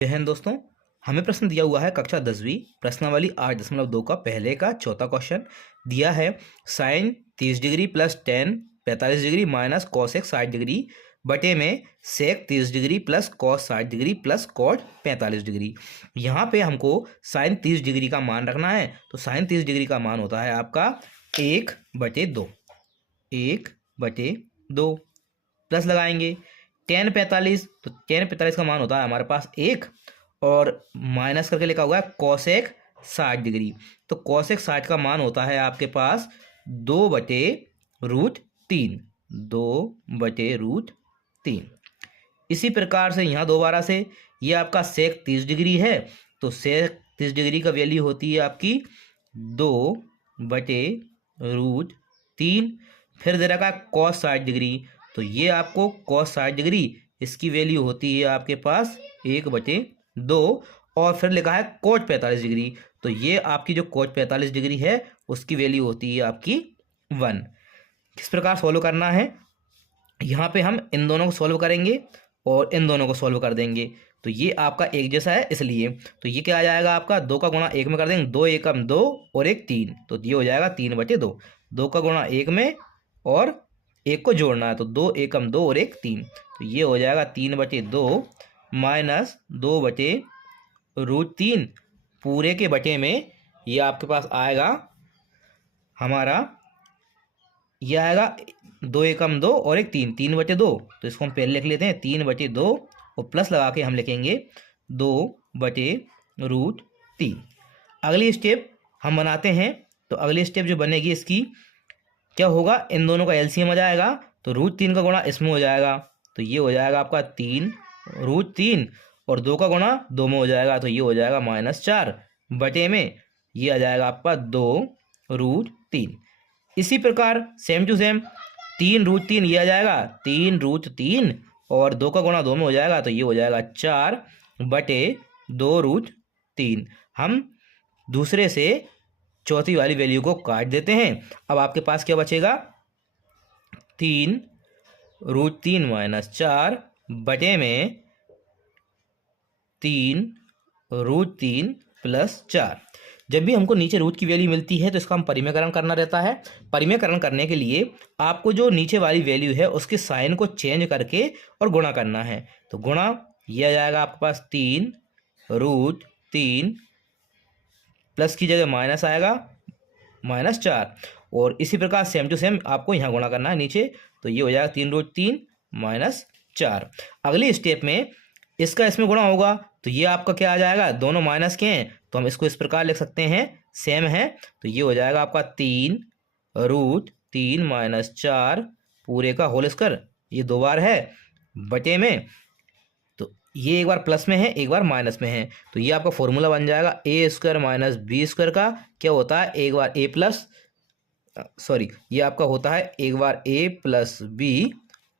जय हिंद दोस्तों। हमें प्रश्न दिया हुआ है कक्षा 10वीं प्रश्नावली 8.2 का पहले का चौथा क्वेश्चन दिया है। Sine 30 degree plus ten 45 degree minus cos एक 60 डिग्री बटे में sec 30 degree plus cos 60 degree plus cot 45 degree. यहाँ पे हमको साइन 30 डिग्री का मान रखना है। तो साइन 30 डिग्री का मान होता है आपका 1/2 1/2 प्लस लगाएंगे टेन 45। तो टेन 45 का मान होता है हमारे पास 1 और माइनस करके लिखा हुआ है कॉसेक 60 डिग्री। तो कॉसेक 60 का मान होता है आपके पास 2/√3 2/√3। इसी प्रकार से यहाँ दोबारा से ये आपका सेक 30 डिग्री है। तो सेक 30 डिग्री का वैल्यू होती है आपकी 2/√3। फिर दे रखा है कॉस 60 डिग्री। तो ये आपको कॉस 60 डिग्री इसकी वैल्यू होती है आपके पास 1/2 और फिर लिखा है कोट 45 डिग्री। तो ये आपकी जो कोट 45 डिग्री है उसकी वैल्यू होती है आपकी 1। किस प्रकार सॉल्व करना है, यहाँ पे हम इन दोनों को सॉल्व करेंगे और इन दोनों को सॉल्व कर देंगे। तो ये आपका एक जैसा है इसलिए तो ये क्या आ जाएगा आपका 2 का गुणा 1 में कर देंगे, 2 एकम 2 और 1 3। तो ये हो जाएगा 3/2। 2 का गुणा 1 में और 1 को जोड़ना है तो 2 एकम 2 और 1 3। तो ये हो जाएगा 3/2 माइनस 2/√3 पूरे के बटे में ये आपके पास आएगा हमारा, ये आएगा 2 एकम 2 और 1 3 3/2। तो इसको हम पहले लिख लेते हैं 3/2 और प्लस लगा के हम लिखेंगे 2/√3। अगली स्टेप हम बनाते हैं। तो अगली स्टेप जो बनेगी इसकी क्या होगा, इन दोनों का एलसीएम आ जाएगा तो √3 का गुणा इसमें हो जाएगा। तो ये हो जाएगा आपका 3√3 और 2 का गुणा 2 में हो जाएगा। तो ये हो जाएगा -4 बटे में ये आ जाएगा आपका 2√3। इसी प्रकार सेम टू सेम 3√3 ये आ जाएगा 3√3 और 2 का गुणा 2 में हो जाएगा। तो ये हो जाएगा 4/2√3। हम दूसरे से चौथी वाली वैल्यू को काट देते हैं। अब आपके पास क्या बचेगा, 3√3 - 4 बटे में 3√3 + 4। जब भी हमको नीचे रूट की वैल्यू मिलती है तो इसका हम परिमेयकरण करना रहता है। परिमेयकरण करने के लिए आपको जो नीचे वाली वैल्यू है उसके साइन को चेंज करके और गुणा करना है। तो गुणा ये आ जाएगा आपके पास 3√3 प्लस की जगह माइनस आएगा -4 और इसी प्रकार सेम टू सेम आपको यहाँ गुणा करना है नीचे। तो ये हो जाएगा 3√3 - 4। अगली स्टेप में इसका इसमें गुणा होगा तो ये आपका क्या आ जाएगा, दोनों माइनस के हैं तो हम इसको इस प्रकार लिख सकते हैं, सेम है। तो ये हो जाएगा आपका 3√3 - 4 पूरे का होल स्क्वायर, ये 2 बार है बटे में। तो ये एक बार प्लस में है एक बार माइनस में है। तो ये आपका फॉर्मूला बन जाएगा a² - b² का क्या होता है, एक बार ये आपका होता है एक बार a + b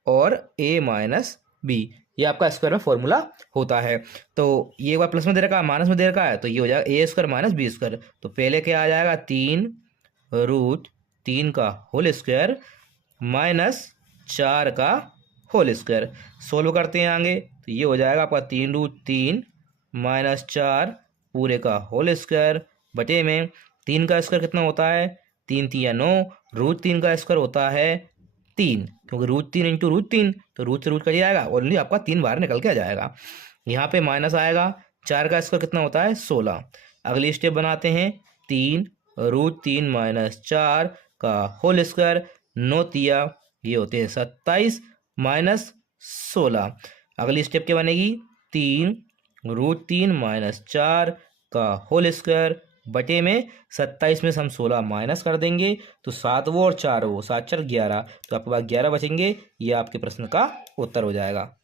और a - b। ये आपका स्क्वायर में फॉर्मूला होता है। तो ये एक बार प्लस में दे रखा है माइनस में दे रखा है तो ये हो जाएगा a² - b²। तो पहले क्या आ जाएगा 3√3 का होल स्क्वायर -4 का होल स्क्वायर। सोल्व करते हैं आगे तो ये हो जाएगा आपका 3√3 - 4 पूरे का होल स्क्वायर बटे में 3 का स्क्वायर कितना होता है, 3 3 9, √3 का स्क्वायर होता है 3 क्योंकि √3 × √3 तो रूट से रूट कट जाएगा और ओनली आपका 3 बाहर निकल के आ जाएगा। यहाँ पे माइनस आएगा, 4 का स्क्वायर कितना होता है 16। अगली स्टेप बनाते हैं 3√3 - 4 का होल स्क्वायर 9 तिया ये होते हैं 27 -16। अगली स्टेप क्या बनेगी 3√3 - 4 का होल स्क्वायर बटे में 27 में से हम 16 माइनस कर देंगे तो 7 वो और 4 वो 7 4 11। तो आपके पास 11 बचेंगे। ये आपके प्रश्न का उत्तर हो जाएगा।